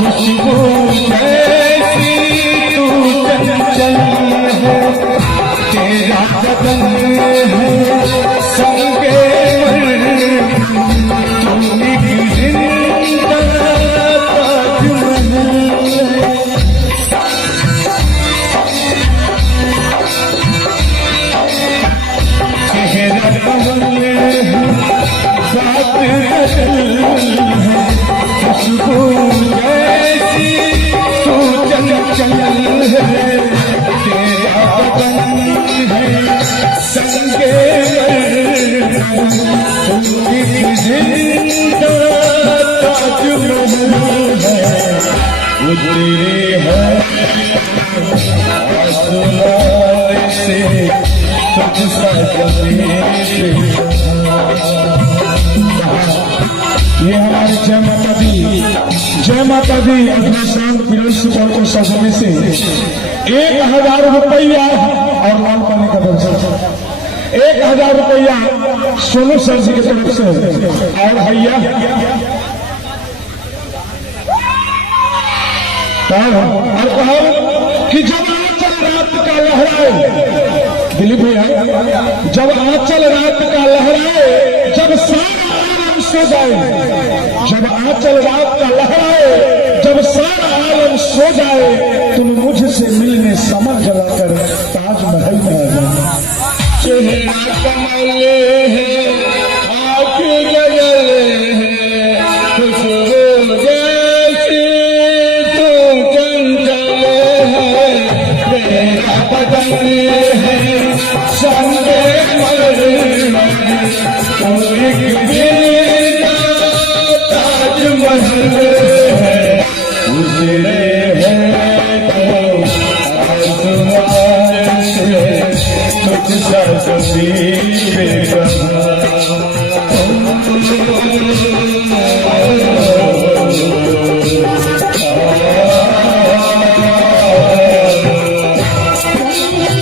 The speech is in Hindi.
खुशबू कैसी तू चंचल है, तेरा बदन है संगे तू एक जिंदा ताजमहल है। चेहरा कमल है, बात असल है, खुशबू कैसी तू चंचल है, तेरा बदन है संगे जिंदा ताजमहल है। वो तेरे है आसमां से तुझसा ये हमारे जय माता दी अपने शान फिरोज को सजने से 1000 रुपया और लाल पानी का दर्शन 1000 रुपया सोनू सर जी की तरफ से और भैया और कहा कि जब आंचल रात का लहराए, दिलीप भैया, जब आंचल रात का लहराए, जब सारा आलम सो जाए, जब आंचल रात का लहराए, जब सारा आलम सो जाए, तुम मुझसे मिलने समर जलाकर ताजमहल में आ जाना। चेहरा कमल है, आंखें गजल है, खुशबू जैसी तू चंचल है, तेरा बदन है संगे तू एक जिंदा ताजमहल है। उजड़े हैं तो आसमान से तुझसा